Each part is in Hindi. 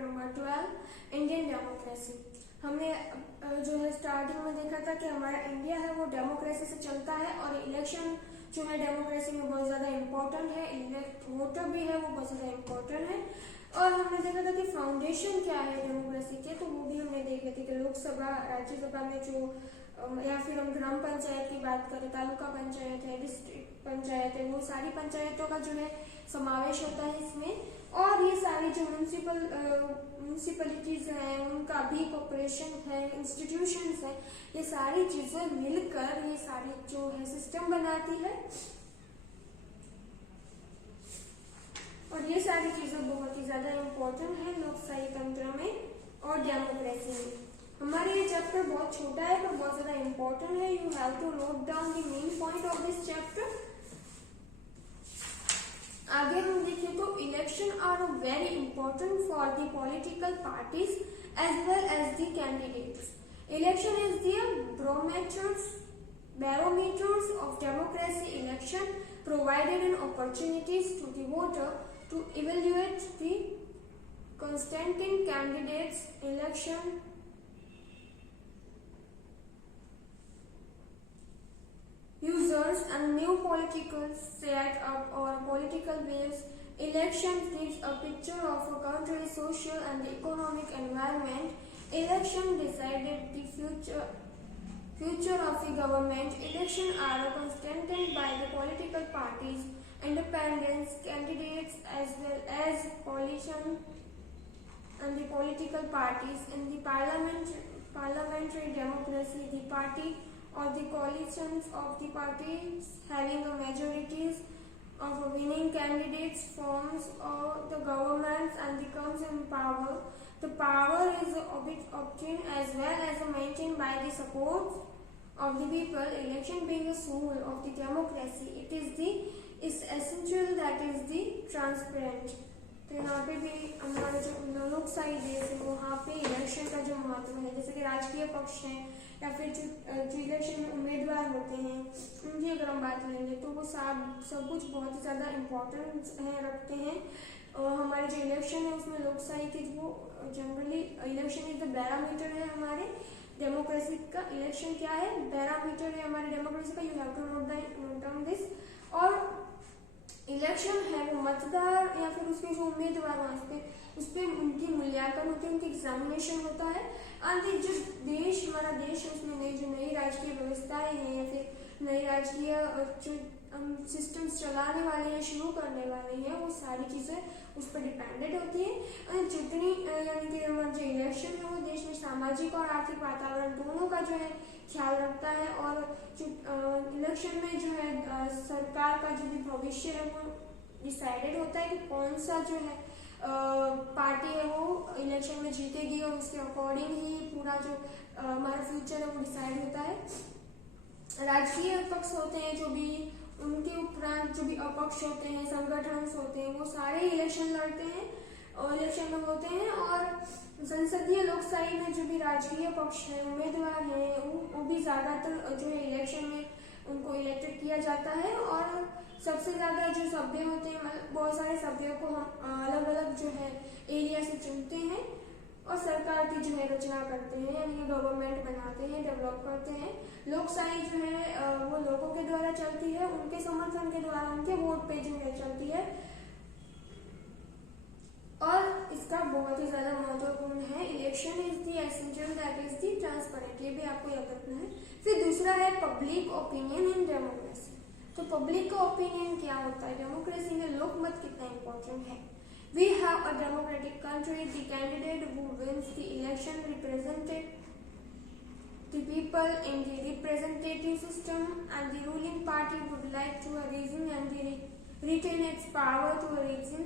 Number 12 Indian democracy. हमने जो है स्टार्टिंग में देखा था कि हमारा इंडिया है वो डेमोक्रेसी से चलता है और इलेक्शन जो है डेमोक्रेसी में बहुत ज़्यादा इम्पोर्टेंट है, वोटर भी है वो बहुत ज़्यादा इम्पोर्टेंट है। और हमने देखा था कि फाउंडेशन क्या है डेमोक्रेसी के, तो वो भी हमने देखे थे कि लोकसभा, राज्यसभा में जो या फिर हम ग्राम पंचायत की बात करें, तालुका पंचायत है, डिस्ट्रिक्ट पंचायत है, वो सारी पंचायतों का जो है समावेश होता है इसमें। और ये सारी जो म्यूनसिपलिटीज हैं उनका भी कॉर्पोरेशन है, इंस्टीट्यूशंस है, ये सारी चीजें मिलकर ये सारी जो है सिस्टम बनाती है। और ये सारी चीजें बहुत ही ज्यादा इम्पोर्टेंट है लोकशाही तंत्र में और डेमोक्रेसी में। हमारे ये चैप्टर बहुत छोटा है पर बहुत ज्यादा इम्पोर्टेंट है। You have to note down the main point of this chapter. आगे हम देखें तो election are very important for the political parties as well as the candidates. Election is the barometers of democracy. Election provided an opportunities to the voter to evaluate the constituting candidates. Election users and new political set up or political waves. Election gives a picture of a country's social and economic environment. Election decided the future of the government. Election are constituted by the political parties, independent candidates as well as coalition and the political parties. In the parliamentary democracy, the party or the coalitions of the parties having a majorities of winning candidates forms the governments and becomes in power. The power is obtained as well as maintained by the support of the people. Election being a soul of the democracy, it is essential that is the transparent. तो यहाँ पे भी हमारे जो लोकशाही देश है वहाँ पे इलेक्शन का जो महत्व है, जैसे कि राजकीय पक्ष है या फिर जो इलेक्शन में उम्मीदवार होते हैं उनकी अगर हम बात लेंगे तो वो सब कुछ बहुत ही ज़्यादा इम्पोर्टेंस है रखते हैं। और हमारे जो इलेक्शन है उसमें लोकशाही की वो generally election is the barometer है हमारे डेमोक्रेसी का। इलेक्शन क्या है? बैरोमीटर है हमारे डेमोक्रेसी का। You have to note down this. और इलेक्शन है वो मतदार या फिर उसके जो उम्मीदवार उस पर उनकी मूल्यांकन होती है, उनकी एग्जामिनेशन होता है। और जो देश हमारा देश है उसमें जो नई राजकीय व्यवस्थाएं हैं या फिर नई राजकीय जो सिस्टम्स चलाने वाले हैं, शुरू करने वाले हैं, वो सारी चीजें उस पर डिपेंडेंट होती है। जितनी यानी कि हमारा जो इलेक्शन है वो देश में सामाजिक और आर्थिक वातावरण दोनों का जो है ख्याल रखता है। और जो इलेक्शन में जो है सरकार का जो भी भविष्य है वो डिसाइडेड होता है कि कौन सा जो है पार्टी है वो इलेक्शन में जीतेगी और उसके अकॉर्डिंग ही पूरा जो हमारा फ्यूचर है वो डिसाइड होता है। राजकीय पक्ष होते हैं जो भी, उनके उपरांत जो भी अपक्ष होते हैं, संगठन होते हैं, वो सारे इलेक्शन लड़ते हैं और इलेक्शन में होते हैं। और संसदीय लोकशाही में जो भी राजकीय पक्ष है, उम्मीदवार हैं, वो भी ज्यादातर जो है इलेक्शन में उनको इलेक्टेड किया जाता है। और सबसे ज्यादा जो सभ्य होते हैं, मतलब बहुत सारे सभ्यों को हम अलग अलग जो है एरिया से चुनते हैं और सरकार की जो है रचना करते हैं, यानी गवर्नमेंट बनाते हैं, डेवलप करते हैं। लोकशाही जो है वो लोगों के द्वारा चलती है, उनके समर्थन के द्वारा, उनके वोट पे जो है चलती है और इसका बहुत ही ज्यादा महत्वपूर्ण है। Election is the essential that is the transparent, ये भी आपको याद रखना है। फिर दूसरा है पब्लिक ओपिनियन इन डेमोक्रेसी। तो पब्लिक का ओपिनियन क्या होता है? डेमोक्रेसी में लोकमत कितना इंपॉर्टेंट है। We have a democratic country. The candidate who wins the election represented the people in the representative system, and the ruling party would like to a reason and retain its power to a reason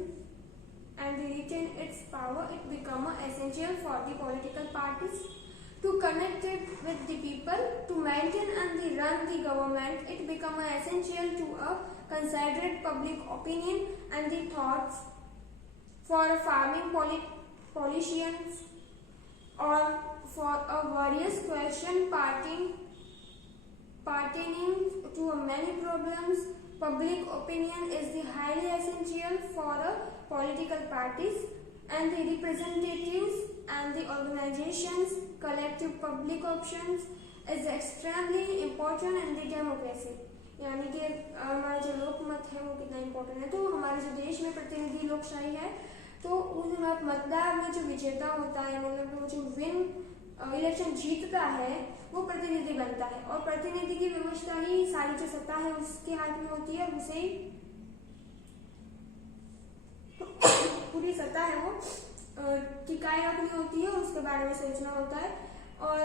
and retain its power. It become essential for the political parties to connect it with the people to maintain and run the government. It become essential to a considerate public opinion and the thoughts for farming politicians or for a various question pertaining to many problems. Public opinion is the highly essential for political parties. and the representatives and the organizations collective public options is extremely important in the democracy। यानी कि हमारा जो लोकमत है वो कितना इम्पोर्टेंट है। तो हमारे जो देश में प्रतिनिधि लोकशाही है तो उन मतदान में जो विजेता होता है, मतलब वो जो विन इलेक्शन जीतता है वो प्रतिनिधि बनता है, और प्रतिनिधि की व्यवस्था ही सारी जो सत्ता है उसके हाथ में होती है, उसे ही पूरी सत्ता है वो टिकाए रखनी होती है, उसके बारे में सोचना होता है। और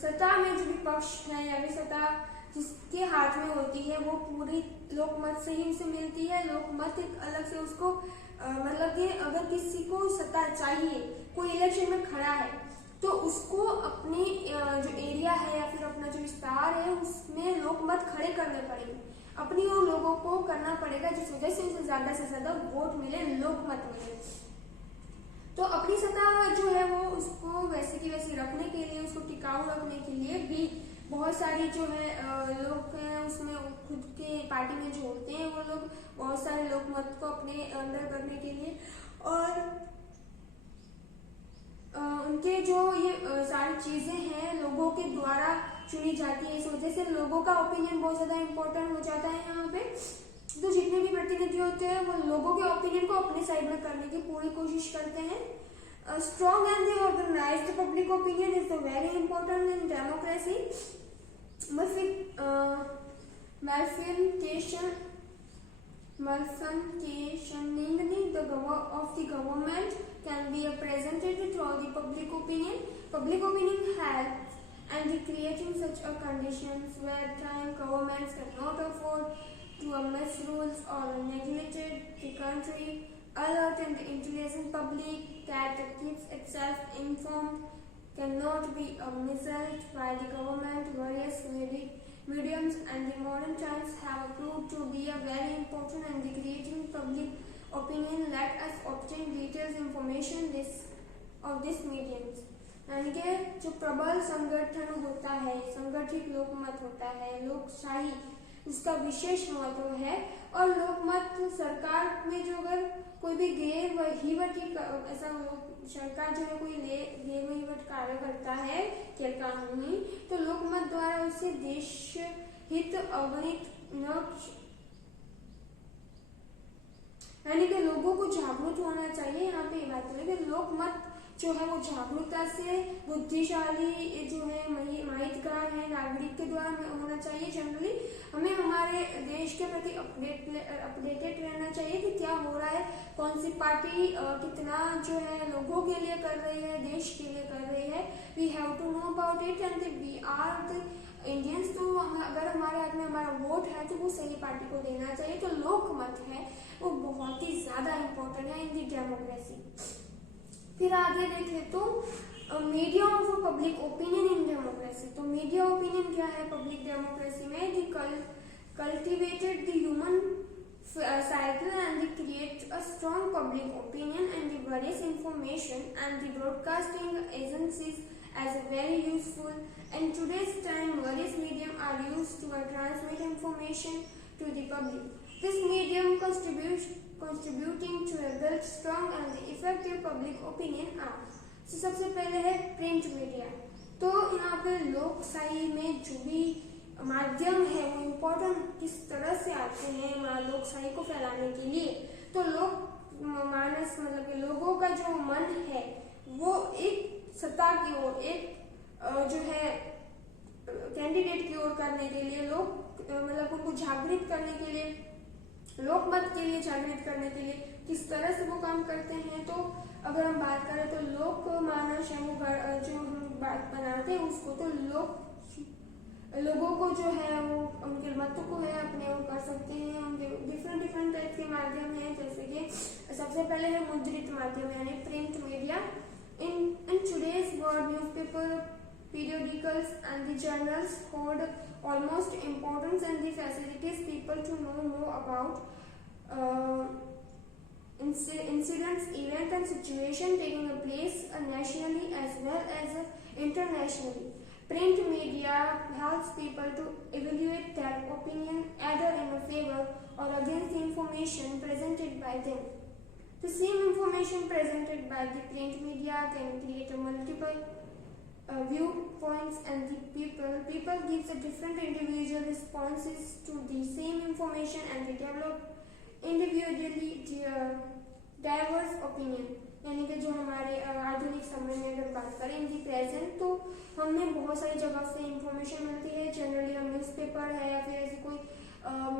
सत्ता में जो विपक्ष है या फिर सत्ता जिसके हाथ में होती है वो पूरी लोकमत से ही उसे मिलती है। लोकमत एक अलग से उसको मतलब कि अगर किसी को सत्ता चाहिए, कोई इलेक्शन में खड़ा है तो उसको अपने जो एरिया है या फिर अपना जो विस्तार है उसमें लोकमत खड़े करने पड़ेंगे, अपनी और लोगों को करना पड़ेगा जिस वजह से उसे ज्यादा से ज्यादा वोट मिले, लोकमत मिले। तो अपनी सत्ता जो है वो उसको वैसे की वैसे रखने के लिए, उसको टिकाऊ रखने के लिए भी बहुत सारी जो है लोग हैं उसमें खुद के पार्टी में जो होते हैं वो लोग बहुत सारे लोकमत को अपने अंदर करने के लिए और उनके जो ये सारी चीजें हैं लोगों के द्वारा चुनी जाती है, इस वजह से लोगों का ओपिनियन बहुत ज्यादा इम्पोर्टेंट हो जाता है यहाँ पे। तो जितने भी प्रतिनिधि होते हैं वो लोगों के ओपिनियन को अपने साइड में करने की पूरी कोशिश करते हैं। Strong and the organised public opinion is very important in democracy. Malfunctioning of the government can be presented through the public opinion. Public opinion helps and creating such a conditions where time governments cannot afford to misrules or neglected the country. Alert and intelligent public that keeps itself informed cannot be misled by the government. Various mediums and the modern times have proved to be a very important in the creating public opinion. Let us obtain details information of this mediums। यानी कि जो प्रबल संगठन होता है, संगठित लोकमत होता है, लोकशाही उसका विशेष महत्व है। और लोकमत सरकार में जो अगर कोई भी गैर वहीवटी ऐसा सरकार जो है कोई गैर वहीवट कार्य करता है गैर कानूनी, तो लोकमत द्वारा उसे देश हित अवगणित न, यानी कि लोगों को जागरूक होना चाहिए। यहाँ पे ये बात है कि लोकमत जो है वो जागरूकता से बुद्धिशाली जो है माहितगार है नागरिक के द्वारा होना चाहिए। जनरली हमें हमारे देश के प्रति अपडेटेड रहना चाहिए कि क्या हो रहा है, कौन सी पार्टी कितना जो है लोगों के लिए कर रही है, देश के लिए कर रही है। We have to know about it and we are the Indians. तो अगर हमारे हाथ में हमारा वोट है तो वो सही पार्टी को देना चाहिए। तो लोकमत है वो बहुत ही ज्यादा इम्पोर्टेंट है इन दी डेमोक्रेसी। फिर आगे देखे तो media of public opinion in democracy. तो मीडिया ओपिनियन क्या है पब्लिक डेमोक्रेसी में? Cultivated the human cycle and create a strong public opinion and the various information and the broadcasting agencies as very useful. In today's time, various medium are used to transmit information to the public. This medium contributing to a build strong and effective public opinion are. So, सबसे पहले है प्रिंट मीडिया। तो यहाँ पे लोकशाही में जो भी माध्यम है वो इम्पोर्टेंट किस तरह से आते हैं लोकशाही को फैलाने के लिए। तो लोक मानस मतलब कि लोगों का जो मन है वो एक सत्ता की ओर, एक जो है कैंडिडेट की ओर करने के लिए, लोग मतलब उनको जागृत करने के लिए, लोकमत के लिए जागृत करने के लिए किस तरह से वो काम करते हैं। तो अगर हम बात करें तो लोक मानस है वो जो हम बात बनाते हैं उसको तो लोगों को जो है वो उनके मत को है अपने वो कर सकते हैं। उनके डिफरेंट टाइप के माध्यम हैं, जैसे कि सबसे पहले है मुद्रित माध्यम यानी print media. In today's world newspaper, periodicals and the journals hold almost importance and the facilities people to know more about incidents, events and situation taking place nationally as well as internationally. Print media helps people to evaluate their opinion either in favor or against the information presented by them. The same information presented by the print media can create a multiple viewpoints, and the people gives a different individual responses to the same information, and they develop individually diverse opinion. यानी कि जो हमारे आधुनिक समय में अगर बात करें इन दी प्रेजेंट, तो हमें बहुत सारी जगह से इंफॉर्मेशन मिलती है। जनरली हम न्यूज़पेपर है या फिर ऐसे कोई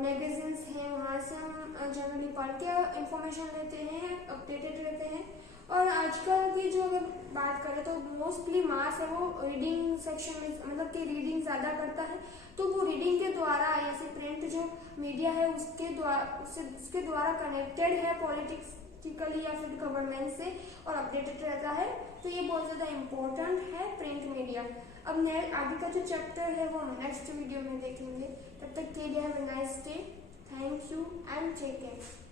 मैगजीन्स हैं, वहाँ से हम जनरली पढ़ के इंफॉर्मेशन लेते हैं, अपडेटेड रहते हैं। और आजकल की जो अगर बात करें तो मोस्टली मास है वो रीडिंग सेक्शन में, मतलब कि रीडिंग ज़्यादा करता है, तो वो रीडिंग के द्वारा या फिर प्रिंट जो मीडिया है उसके द्वारा कनेक्टेड है पॉलिटिकली या फिर गवर्नमेंट से और अपडेटेड रहता है। तो ये बहुत ज़्यादा इम्पोर्टेंट है प्रिंट मीडिया। अब आगे का जो चैप्टर है वो हम नेक्स्ट वीडियो में देखेंगे। तब तक के लिए have a nice day. Thank you and take care.